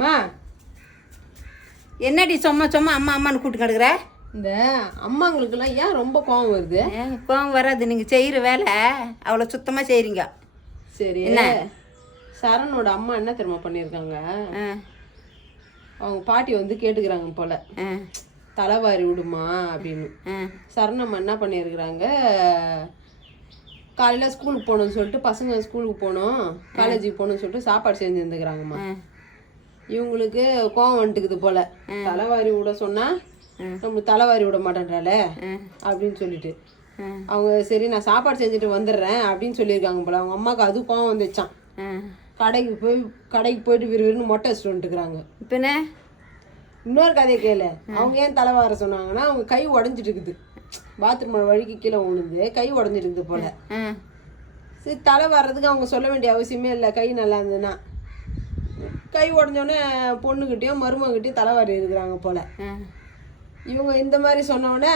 மா. என்னடி சும்மா சும்மா அம்மா அம்மான்னு கூப்பிட்டு கிடக்குற? இந்த அம்மாங்களுக்கெல்லாம் ஏன் ரொம்ப கோவம் வருது? கோவம் வராது. நீங்கள் செய்கிற வேலை அவ்வளோ சுத்தமாக செய்கிறீங்க சரி. என்ன? சரணோட அம்மா என்ன தெரியுமா பண்ணியிருக்காங்க? அவங்க பாட்டி வந்து கேட்டுக்கிறாங்க போல. தலைவாரி விடுமா அப்படின்னு. ஆ. சரணம்மா என்ன பண்ணியிருக்கிறாங்க? காலையில் ஸ்கூலுக்கு போகணும்னு சொல்லிட்டு பசங்க ஸ்கூலுக்கு போகணும் காலேஜுக்கு போகணும்னு சொல்லிட்டு சாப்பாடு செஞ்சு இருந்துக்கிறாங்கம்மா. இவங்களுக்கு கோவம் வந்துட்டுக்குது போல. தலைவாரி விட சொன்னா நம்ம தலைவாரி விட மாட்டேன்றால அப்படின்னு சொல்லிட்டு. அவங்க சரி நான் சாப்பாடு செஞ்சுட்டு வந்துடுறேன் அப்படின்னு சொல்லியிருக்காங்க போல. அவங்க அம்மாவுக்கு அது கோவம் வந்துச்சான் கடைக்கு போய் கடைக்கு போயிட்டு விறுவிறுன்னு மொட்டை வச்சுட்டு வந்துட்டுக்கிறாங்க. இப்போ என்ன? இன்னொரு கதையை கேளு. அவங்க ஏன் தலைவார சொன்னாங்கன்னா அவங்க கை உடஞ்சிட்டு இருக்குது பாத்ரூம் வழிக்கு கீழே விழுந்து கை உடஞ்சிட்டு இருக்குது போல சரி தலை வர்றதுக்கு அவங்க சொல்ல வேண்டிய அவசியமே இல்லை. கை நல்லா இருந்ததுன்னா. கை உடஞ்சோடனே பொண்ணுக்கிட்டேயும் மருமகிட்டையும் தலைவாரி இருக்கிறாங்க போல. இவங்க இந்த மாதிரி சொன்னோடனே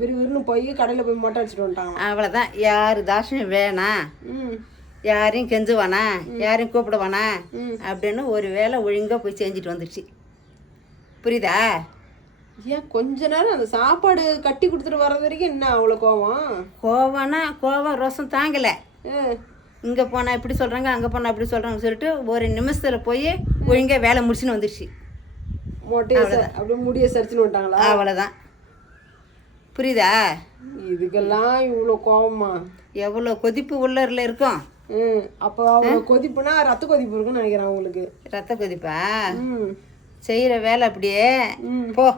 விறுவிறுன்னு போய் கடையில் போய் மொட்டை அடிச்சுட்டு வந்துட்டாங்க. அவ்வளோதான் யார் தாசனும் வேணாம் யாரையும் கெஞ்சுவானா? யாரையும் கூப்பிடுவானா. அப்படின்னு ஒரு வேலை ஒழுங்காக போய் செஞ்சுட்டு வந்துடுச்சு புரியுதா? ஏன் கொஞ்ச நேரம் அந்த சாப்பாடு கட்டி கொடுத்துட்டு வர்றது வரைக்கும் என்ன அவ்வளோ கோவம்? கோவம்னா கோவம் ரோசம் தாங்கலை. இங்கே போனால் இப்படி சொல்கிறாங்க அங்கே போனால் அப்படி சொல்கிறாங்கன்னு சொல்லிட்டு ஒரு நிமிஷத்தில் போய் ஒழுங்காக வேலை முடிச்சுன்னு வந்துடுச்சு மொட்டையை அப்படியே முடிய சரிச்சுன்னு வந்துட்டாங்களா? அவ்வளோதான் புரியுதா? இதுக்கெல்லாம் இவ்வளோ கோவமா? எவ்வளோ கொதிப்பு உள்ளரில் இருக்கும். ம் அப்போ அவங்க கொதிப்புனா ரத்த கொதிப்பு இருக்குன்னு நினைக்கிறேன் அவங்களுக்கு. ரத்த கொதிப்பா? ம். செய்கிற வேலை அப்படியே. போ.